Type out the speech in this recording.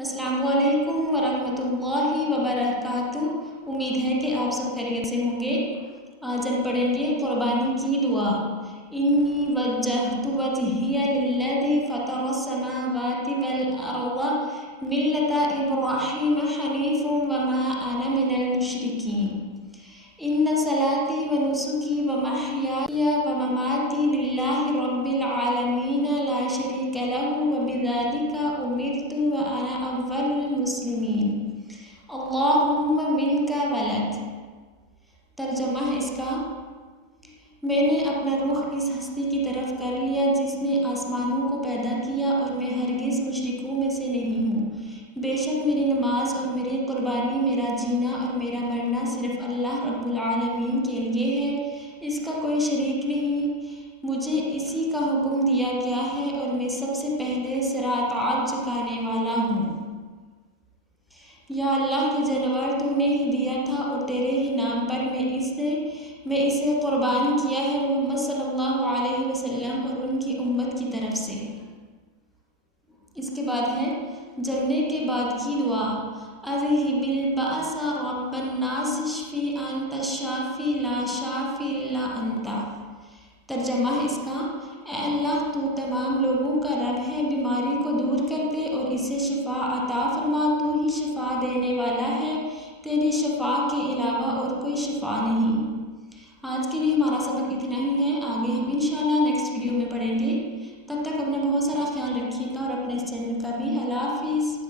السلام علیکم ورحمۃ اللہ وبرکاتہ۔ امید ہے کہ آپ سب خیریت سے ہوں گے۔ آج ہم پڑھیں گے قربانی کی دعا۔ انی وجہت وجہی للذی فطر السماوات والارض ملۃ ابراہیم حنیفا وما انا من المشرکین۔ ان صلاتی ونسکی ومحیای ومماتی للہ رب العالمین لا شریک لہ وبذالک امرت وانا اول المسلمین۔ اللہم منک ولد۔ ترجمہ اس کا: میں نے اپنا رخ اس ہستی کی طرف کر لیا جس نے آسمانوں کو پیدا کیا اور میں ہرگز مشرکوں میں سے نہیں ہوں۔ بے شک میری نماز اور میری قربانی، میرا جینا اور میرا مرنا صرف اللہ رب العالمین کے لیے ہے، اس کا کوئی شریک نہیں۔ مجھے اسی کا حکم دیا گیا ہے اور میں سب سے پہلے صراط جھکانے والا ہوں۔ یا اللہ، یہ جانور تو نے ہی دیا تھا اور تیرے ہی نام پر میں اسے قربان کیا ہے، محمد صلی اللہ علیہ وسلم اور ان کی امت کی طرف سے۔ اس کے بعد ہے جلنے کے بعد کی دعا۔ اذھب البأس رب الناس اشفی انت الشافی لا شافی الا انت۔ ترجمہ اس کا: اے اللہ، تو تمام لوگوں کا رب ہے، بیماری کو دور کر دے اور اسے شفا عطا فرما، تو ہی شفا دینے والا ہے، تیری شفا کے علاوہ اور کوئی شفا نہیں۔ آج کے لیے ہمارا سبق اتنا ہی ہے، آگے ہم انشاءاللہ نیکسٹ ویڈیو میں پڑھیں گے۔ تب تک اپنا بہت سارا خیال رکھیے گا اور اپنے اس چینل کا بھی۔ اللہ حافظ۔